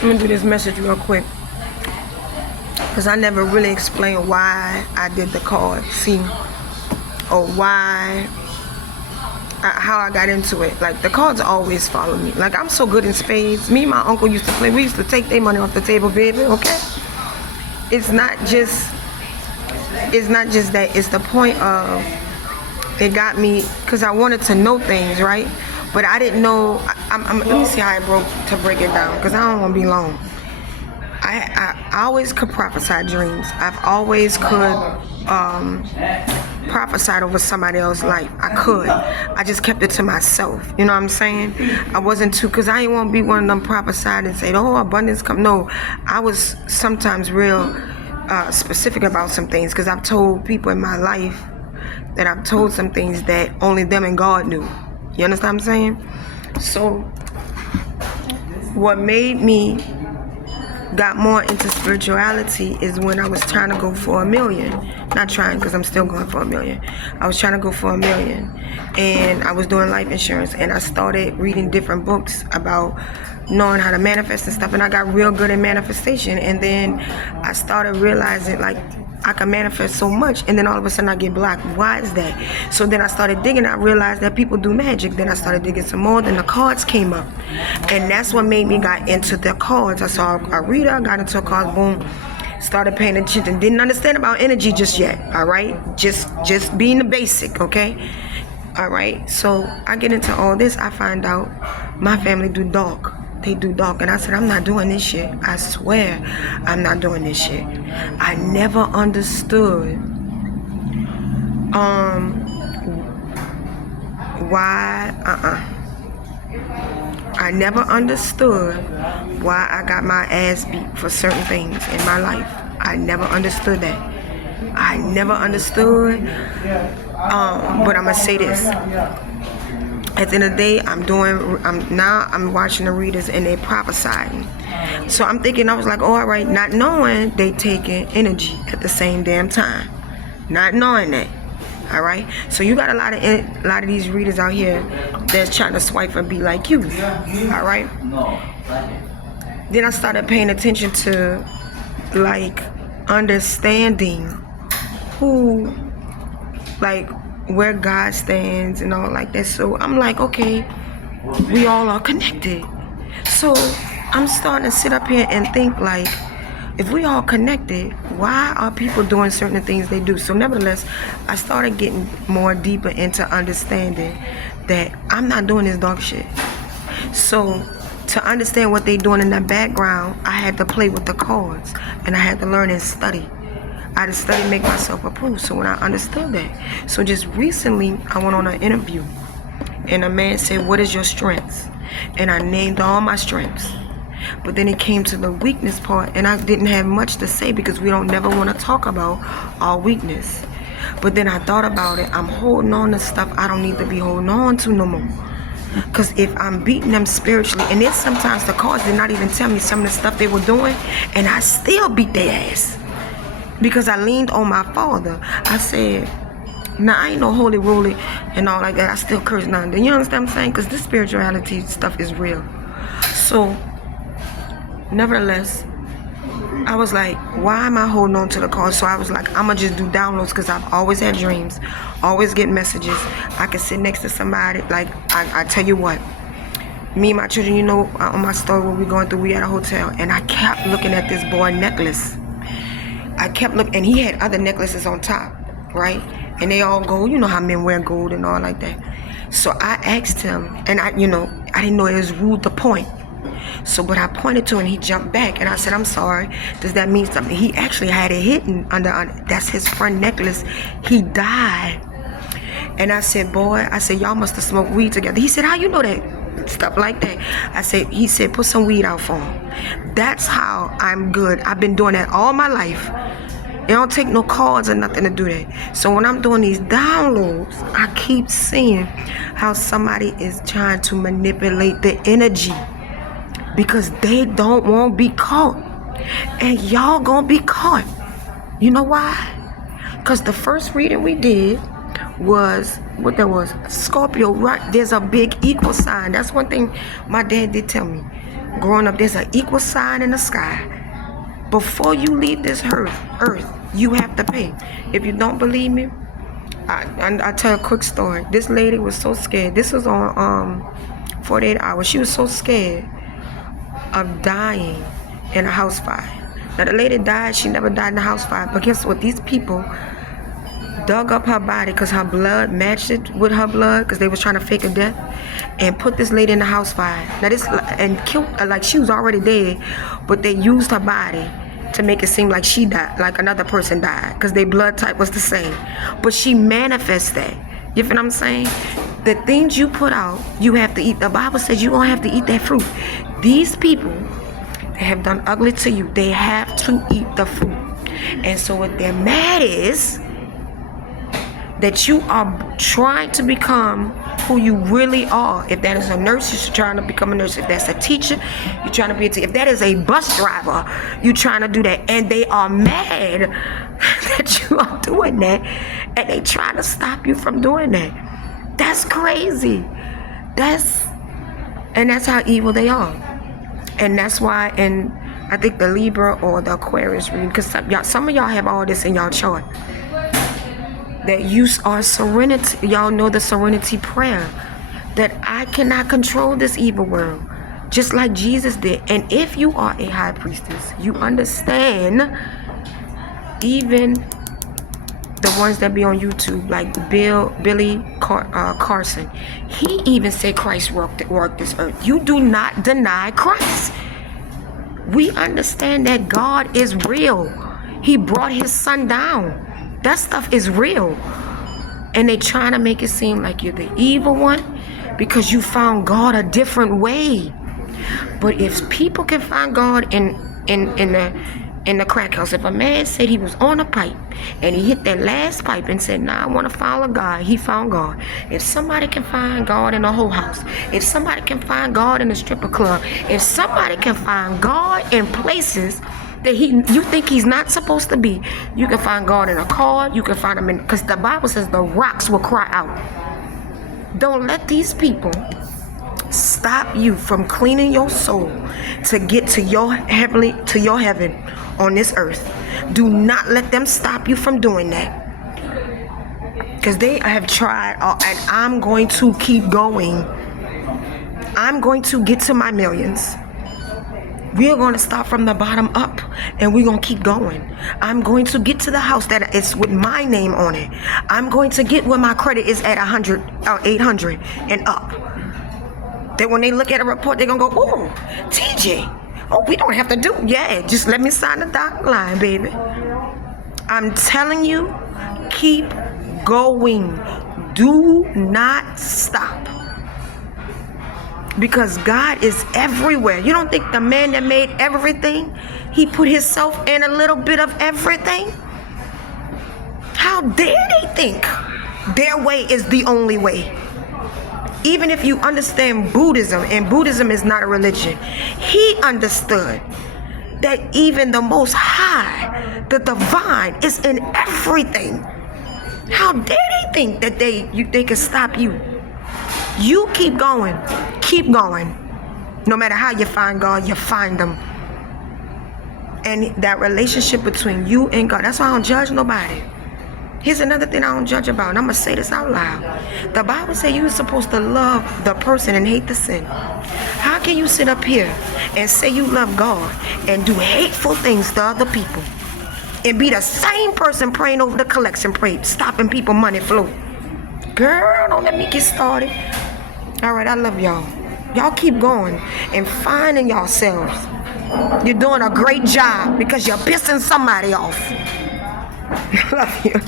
Let me do this message real quick, because I never really explained why I did the card, see, or how I got into it. Like, the cards always follow me. Like, I'm so good in spades. Me and my uncle used to play. We used to take their money off the table, baby, okay? It's not just that. It's the point of, it got me, because I wanted to know things, right? But I didn't know. Let me see how to break it down, because I don't want to be long. I always could prophesy dreams. I've always could prophesied over somebody else's life. I could. I just kept it to myself. You know what I'm saying? I wasn't too, because I didn't want to be one of them prophesied and say, oh, abundance come. No, I was sometimes real specific about some things, because I've told people in my life that I've told some things that only them and God knew. You understand what I'm saying? So what made me got more into spirituality is when I was trying to go for $1 million. Not trying, because I'm still going for $1 million. I was trying to go for $1 million, and I was doing life insurance, and I started reading different books about knowing how to manifest and stuff, and I got real good at manifestation. And then I started realizing, like, I can manifest so much, and then all of a sudden I get blocked. Why is that? So then I started digging. I realized that people do magic. Then I started digging some more. Then the cards came up, and that's what made me got into the cards. I saw a reader, got into a card, boom, started paying attention. Didn't understand about energy just yet. All right, just being the basic, okay. All right. So I get into all this. I find out my family do dark. They do dark, and I said, I'm not doing this shit. I swear I'm not doing this shit. I never understood why I never understood why I got my ass beat for certain things in my life. I never understood that. I never understood. But I'm gonna say this. At the end of the day, I'm watching the readers, and they prophesying. So I'm thinking, I was like, oh, all right, not knowing they taking energy at the same damn time. Not knowing that. All right. So you got a lot of these readers out here that's trying to swipe and be like you. All right. Then I started paying attention to, like, understanding who, like, where God stands and all like that. So I'm like, okay, we all are connected. So I'm starting to sit up here and think, like, if we all connected, why are people doing certain things they do? So nevertheless, I started getting more deeper into understanding that I'm not doing this dog shit. So to understand what they doing in the background, I had to play with the cards, and I had to learn and study. I had to study, make myself approve. So when I understood that, so just recently I went on an interview, and a man said, what is your strengths? And I named all my strengths. But then it came to the weakness part, and I didn't have much to say, because we don't never want to talk about our weakness. But then I thought about it. I'm holding on to stuff I don't need to be holding on to no more. Because if I'm beating them spiritually, and then sometimes the cards did not even tell me some of the stuff they were doing, and I still beat their ass. Because I leaned on my father. I said, now I ain't no holy roly and all like that. I still curse none. You understand what I'm saying? Because this spirituality stuff is real. So, nevertheless, I was like, why am I holding on to the cards? So I was like, I'm going to just do downloads, because I've always had dreams. Always get messages. I can sit next to somebody. Like, I tell you what. Me and my children, you know, on my story, what we going through, we at a hotel. And I kept looking at this boy necklace. I kept looking, and he had other necklaces on top, right? And they all gold. You know how men wear gold and all like that. So I asked him, and I didn't know it was rude to point. So, but I pointed to him, and he jumped back, and I said, I'm sorry. Does that mean something? He actually had it hidden under that's his friend necklace. He died. And I said, boy, y'all must have smoked weed together. He said, how you know that? Stuff like that. He said, put some weed out for him. That's how I'm good. I've been doing that all my life. It don't take no cards or nothing to do that. So when I'm doing these downloads, I keep seeing how somebody is trying to manipulate the energy, because they don't want to be caught. And y'all gonna be caught. You know why? Because the first reading we did was, what that was, Scorpio, right? There's a big equal sign. That's one thing my dad did tell me. growing up, there's an equal sign in the sky. Before you leave this earth, you have to pay. If you don't believe me, I tell a quick story. This lady was so scared. This was on 48 Hours. She was so scared of dying in a house fire. Now the lady died. She never died in a house fire. But guess what? These people dug up her body because her blood matched it with her blood, because they was trying to fake a death, and put this lady in the house fire. Now this, and killed her like she was already dead, but they used her body to make it seem like she died, like another person died, because their blood type was the same. But she manifests that. You feel what I'm saying? The things you put out, you have to eat. The Bible says you're gonna have to eat that fruit. These people that have done ugly to you, they have to eat the fruit. And so what they're mad is that you are trying to become who you really are. If that is a nurse, you're trying to become a nurse. If that's a teacher, you're trying to be a teacher. If that is a bus driver, you're trying to do that. And they are mad that you are doing that, and they trying to stop you from doing that. That's crazy. That's how evil they are. And that's why, and I think the Libra or the Aquarius reading, because some of y'all have all this in y'all chart, that you are serenity. Y'all know the serenity prayer, that I cannot control this evil world, just like Jesus did. And if you are a high priestess, you understand. Even the ones that be on YouTube, like Billy Carson, he even said Christ worked this earth. You do not deny Christ. We understand that God is real. He brought his son down. That stuff is real. And they trying to make it seem like you're the evil one because you found God a different way. But if people can find God in the crack house, if a man said he was on a pipe and he hit that last pipe and said, nah, I want to follow God, he found God. If somebody can find God in a whole house, if somebody can find God in a stripper club, if somebody can find God in places that you think he's not supposed to be, you can find God in a car, you can find him in, because the Bible says the rocks will cry out. Don't let these people stop you from cleaning your soul to get to your heaven on this earth. Do not let them stop you from doing that, because they have tried, and I'm going to keep going. I'm going to get to my millions. We're going to start from the bottom up, and we're going to keep going. I'm going to get to the house that is with my name on it. I'm going to get where my credit is at 100 or 800 and up. That when they look at a report, they're going to go, oh, TJ, oh, we don't have to do, yeah, just let me sign the dotted line, baby. I'm telling you, keep going. Do not stop. Because God is everywhere. You don't think the man that made everything, he put himself in a little bit of everything? How dare they think their way is the only way? Even if you understand Buddhism, and Buddhism is not a religion, he understood that even the Most High, the divine, is in everything. How dare they think that they can stop you? You keep going. Keep going. No matter how you find God, you find him. And that relationship between you and God, that's why I don't judge nobody. Here's another thing I don't judge about, and I'm going to say this out loud. The Bible says you're supposed to love the person and hate the sin. How can you sit up here and say you love God and do hateful things to other people and be the same person praying over the collection plate, stopping people money flow? Girl, don't let me get started. All right, I love y'all. Y'all keep going and finding yourselves. You're doing a great job because you're pissing somebody off. I love you.